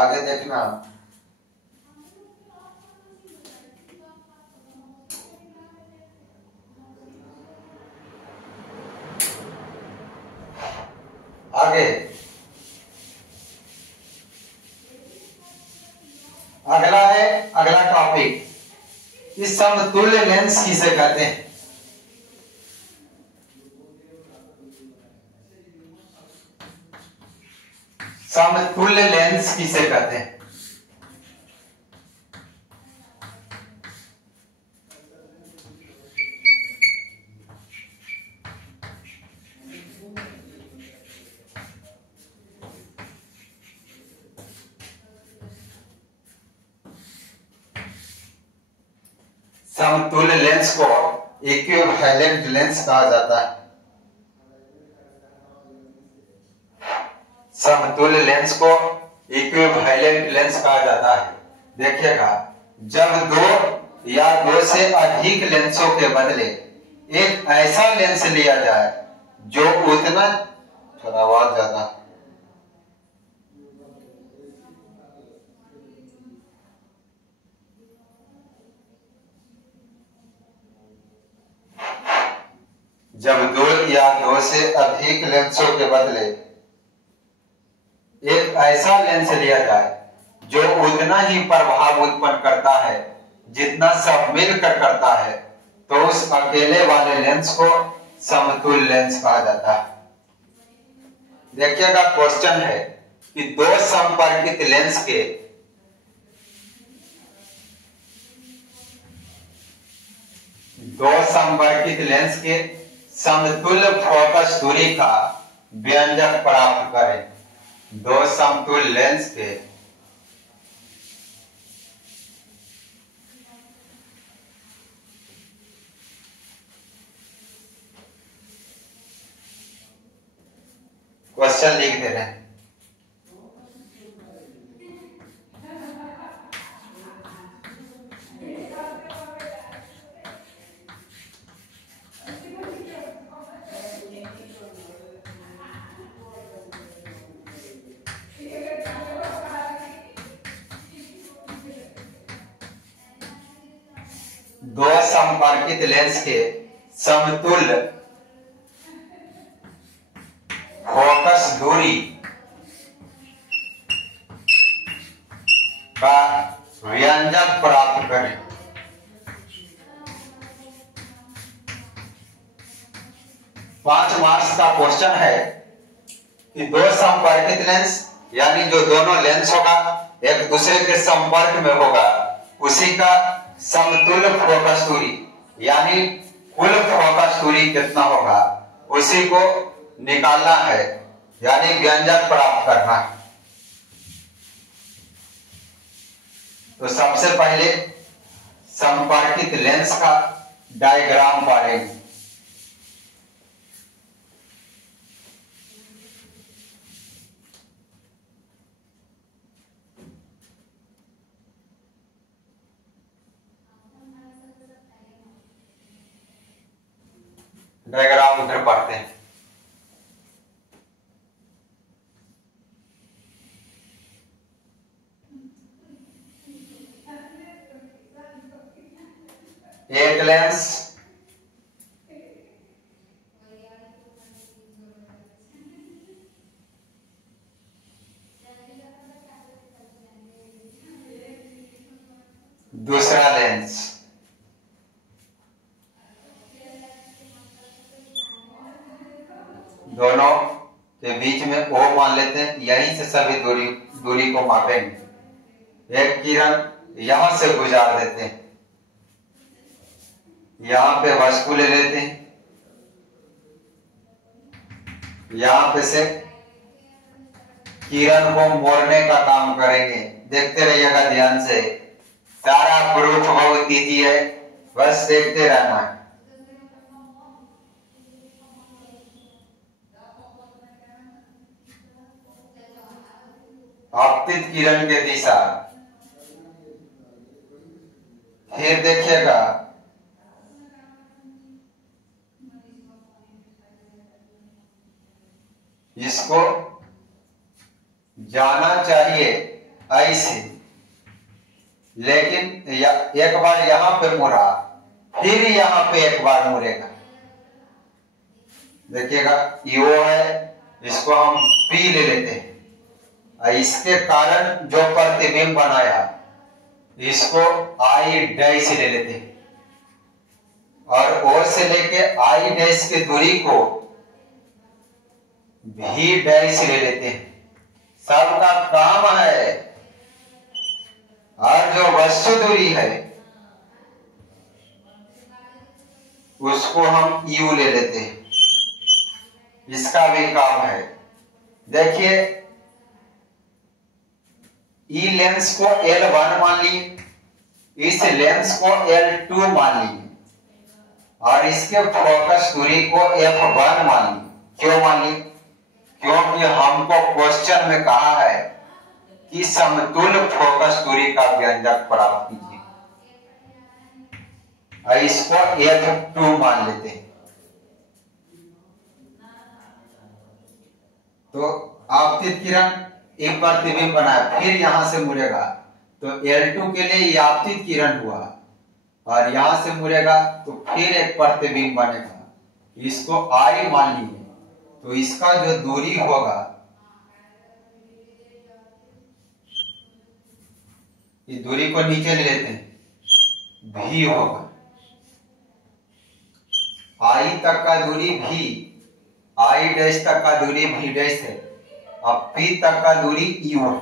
आगे देखना। आगे अगला टॉपिक, इस समतुल्य लेंस किसे कहते हैं? समतुल्य लेंस किसे कहते हैं? समतुल्य लेंस को इक्विवेलेंट लेंस कहा जाता है। समतुल्य लेंस को इक्विवेलेंट लेंस कहा जाता है। देखिएगा, जब दो या दो से अधिक लेंसों के बदले एक ऐसा लेंस लिया जाए जो उतना, थोड़ा आवाज ज्यादा, जब दो या दो से अधिक लेंसों के बदले एक ऐसा लेंस लिया जाए जो उतना ही प्रभाव उत्पन्न करता है जितना सब मिलकर करता है, तो उस अकेले वाले लेंस को समतुल्य लेंस कहा जाता है। देखिएगा, क्वेश्चन है कि दो संपर्कित लेंस के समतुल्य फोकस दूरी का व्यंजक प्राप्त करें। दो समतुल्य लेंस के क्वेश्चन लिख दे रहे हैं। दो संपर्कित लेंस के समतुल्य फोकस दूरी का व्यंजक प्राप्त करें। पांच मार्क्स का क्वेश्चन है कि दो संपर्कित लेंस यानी जो दोनों लेंस होगा एक दूसरे के संपर्क में होगा, उसी का समतुल्य फोकस दूरी यानी कुल फोकस दूरी कितना होगा उसी को निकालना है, यानी व्यंजक प्राप्त करना है। तो सबसे पहले संपर्कित लेंस का डायग्राम पढ़ेंगे। डायग्राम उधर पढ़ते हैं। एक लेंस दूसरा लेंस, दोनों के बीच में O मान लेते हैं, यहीं से सभी दूरी को मापेंगे। एक किरण यहां से गुजार देते हैं, यहां पे वस्तु ले लेते हैं, यहां पे से किरण को मोड़ने का काम करेंगे। देखते रहिएगा ध्यान से, सारा प्रूफ बहुत ईजी है, बस देखते रहना है। आपतित किरण की दिशा, फिर देखिएगा इसको जाना चाहिए ऐसे, लेकिन एक बार यहां पे मुड़ा, फिर यहां पे एक बार मुड़ेगा। देखिएगा यो है, इसको हम P ले लेते हैं, इसके कारण जो प्रतिबिंब बनाया इसको I डैश ले लेते हैं, और O से लेके I डैश की दूरी को V डैश ले लेते हैं। सबका काम है, और जो वस्तु दूरी है उसको हम U ले लेते हैं, इसका भी काम है। देखिए ई लेंस को L1 मान लिए, इस लेंस को L2 मान लिए, और इसके फोकस दूरी को F1 मान लिए। क्यों मान लिए? क्योंकि हमको क्वेश्चन में कहा है कि समतुल्य फोकस दूरी का व्यंजक प्राप्त कीजिए, और इसको F2 मान लेते हैं। तो आपतित किरण एक प्रतिबिंब बनाया, फिर यहां से मुड़ेगा, तो L2 के लिए आपतित किरण हुआ, और यहां से मुड़ेगा तो फिर एक प्रतिबिंब बनेगा, इसको I मान लीजिए। तो इसका जो दूरी होगा, इस दूरी को नीचे ले लेते हैं, V होगा। I तक का दूरी V, I डैश तक का दूरी V डैश है, अब P तक का दूरी U है।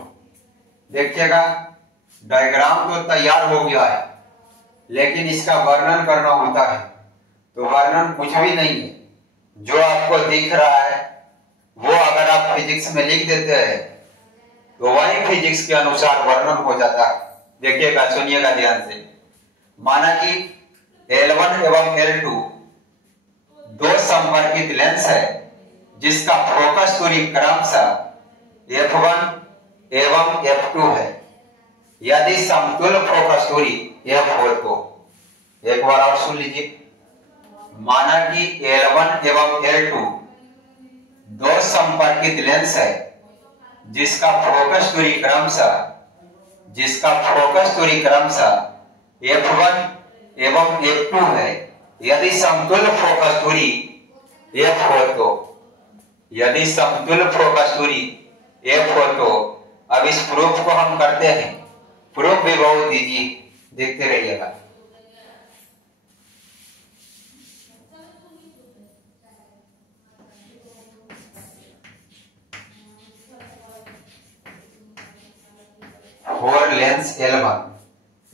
देखिएगा डायग्राम तो तैयार हो गया है, लेकिन इसका वर्णन करना होता है, तो वर्णन कुछ भी नहीं है। जो आपको दिख रहा है वो अगर आप फिजिक्स में लिख देते हैं तो वही फिजिक्स के अनुसार वर्णन हो जाता है। देखिएगा, सुनिएगा ध्यान से। माना कि L1 एवं L2 दो संपर्कित लेंस है, जिसका फोकस दूरी क्रमशः F1 एवं F2 है। यदि समतुल्य फोकस दूरी F हो तो, एक बार और सुन लीजिए। माना कि L1 एवं L2 दो संपर्कित लेंस है, जिसका फोकस दूरी क्रमशः F1 एवं F2 है। यदि समतुल्य फोकस दूरी F हो तो, यदि समतुल्य फोकस दूरी F हो तो, अब इस प्रूफ को हम करते हैं। प्रूफ भी बहुत इजी, देखते रहिएगा। फोर लेंस L1,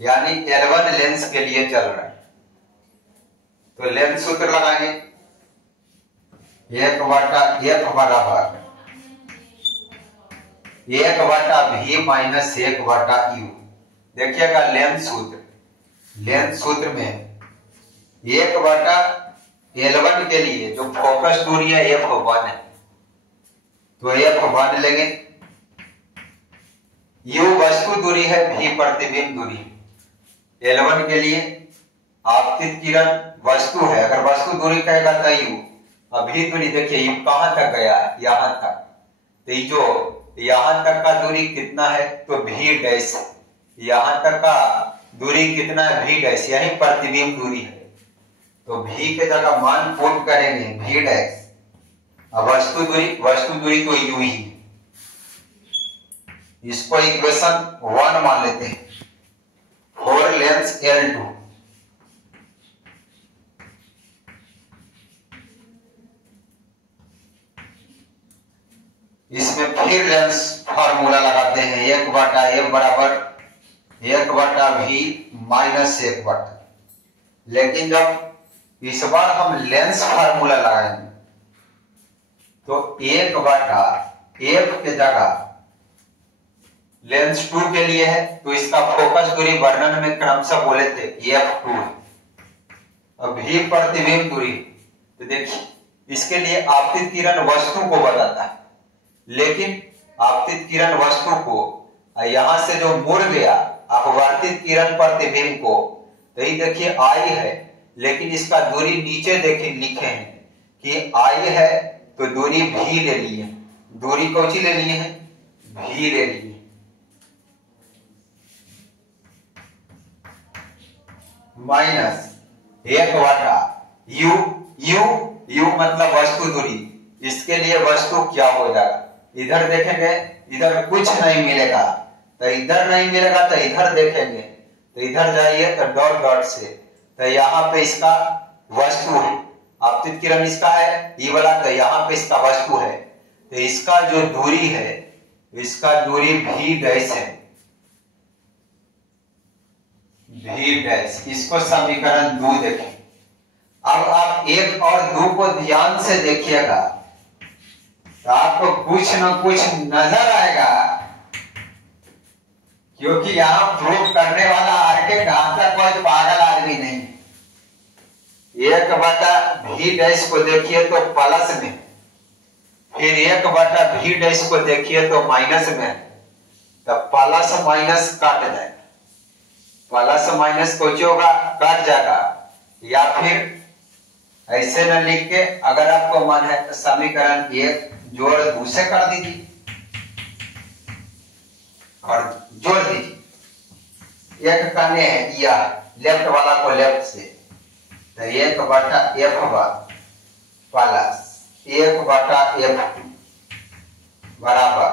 यानी L1 लेंस के लिए चल रहा है, तो लेंस सूत्र लगाएंगे। 1/F बराबर 1/V माइनस 1/U। देखिएगा लेंस सूत्र में 1/L1 के लिए जो फोकस दूरी है F1 है, तो F1 लेंगे। U वस्तु दूरी है, V प्रतिबिंब दूरी। L1 के लिए आपतित किरण वस्तु है, अगर वस्तु दूरी कहेगा तो U। अभी दूरी देखिए U कहां तक गया है, यहां तक, तो जो यहां तक का दूरी कितना है, तो V डैश। यहां तक का दूरी कितना है, V डैश, यही प्रतिबिंब दूरी है। तो V के जगह मान पुट करेंगे V डैश, अब वस्तु दूरी तो U ही, इसको इक्वेशन 1 मान लेते हैं। फोर लेंस L2, इसमें फिर लेंस फार्मूला लगाते हैं। 1/F बराबर 1/V माइनस 1/। लेकिन जब इस बार हम लेंस फार्मूला लगाएंगे तो 1/F के जगह लेंस 2 के लिए है, तो इसका फोकस दूरी वर्णन में क्रमशः बोले थे F2 है। अब V प्रतिबिंब दूरी, तो देखिए इसके लिए आपतित किरण वस्तु को बताता है, लेकिन आपतित किरण वस्तु को यहां से जो मुड़ गया अपवर्तित किरण प्रतिबिंब को, तो ये देखिए I है, लेकिन इसका दूरी नीचे देखिए लिखे हैं कि I है, तो दूरी V ले लिए। दूरी कौन सी ले लिए है, V ले लिए। Minus 1/u। u मतलब वस्तु दूरी। इसके लिए वस्तु क्या हो जाएगा, इधर देखेंगे इधर कुछ नहीं मिलेगा, तो इधर नहीं मिलेगा तो इधर देखेंगे, तो इधर जाइए तो डॉट डॉट से, तो यहाँ पे इसका वस्तु है, आपतित किरण इसका है ये वाला, तो यहाँ पे इसका वस्तु है, तो इसका जो दूरी है, इसका दूरी v डैश है, v डैश। इसको समीकरण 2 देखें। अब आप 1 और 2 को ध्यान से देखिएगा तो आपको कुछ न कुछ नजर आएगा, क्योंकि यहां प्रूफ करने वाला आरके कहां तक कोई पागल आदमी नहीं। 1/v डैश को देखिए तो प्लस में, फिर 1/v डैश को देखिए तो माइनस में, तो प्लस माइनस काट जाएगा, प्लस माइनस कुछ होगा काट जाएगा, या फिर ऐसे न लिख के अगर आपको मन है तो समीकरण 1 जोड़ 2 से कर दीजिए और जोड़ दीजिए। एक करने है या लेफ्ट वाला को लेफ्ट से, तो 1/f प्लस 1/f बराबर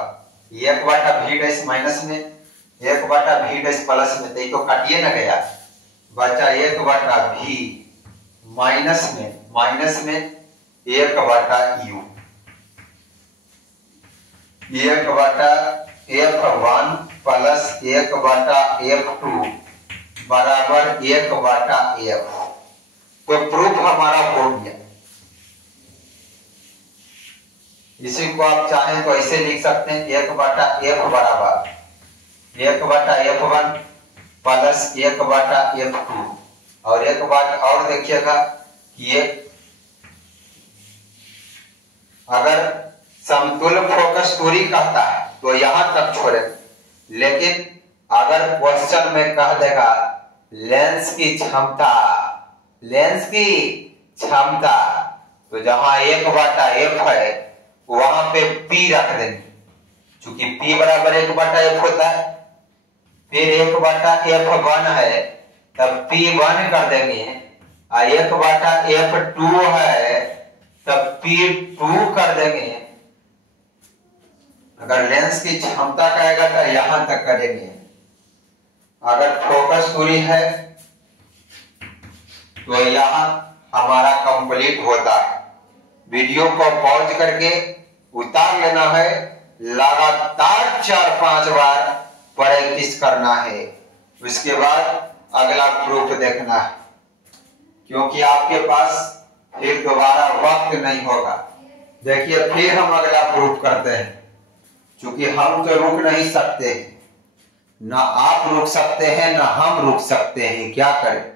1/v डैश माइनस में 1/v डैश प्लस में, तो काटिए न गया, बचा 1/v माइनस में 1/u 1/f1 प्लस 1/f2 बराबर 1/f। तो प्रूफ हमारा हो गया। इसी को आप चाहें तो ऐसे लिख सकते हैं, 1/f बराबर 1/f1 प्लस 1/f2। और एक बात और देखिएगा कि ये अगर समतुल्य फोकस दूरी कहता है तो यहां तक छोड़े, लेकिन अगर क्वेश्चन में कह देगा लेंस की क्षमता, तो जहां 1/f है वहां पे p रख देंगे, चूंकि p बराबर 1/f होता है। फिर 1/f1 है तब p1 कर देंगे, 1/f2 है तब p2 कर देंगे। अगर लेंस की क्षमता कहेगा तो यहां तक करेंगे। अगर फोकस दूरी है तो यहां हमारा कंप्लीट होता है। वीडियो को पॉज करके उतार लेना है, लगातार 4-5 बार प्रैक्टिस करना है, उसके बाद अगला प्रूफ देखना है, क्योंकि आपके पास फिर दोबारा वक्त नहीं होगा। देखिए फिर हम अगला प्रूफ करते हैं, क्योंकि हम तो रुक नहीं सकते, ना आप रुक सकते हैं ना हम रुक सकते हैं, क्या करें।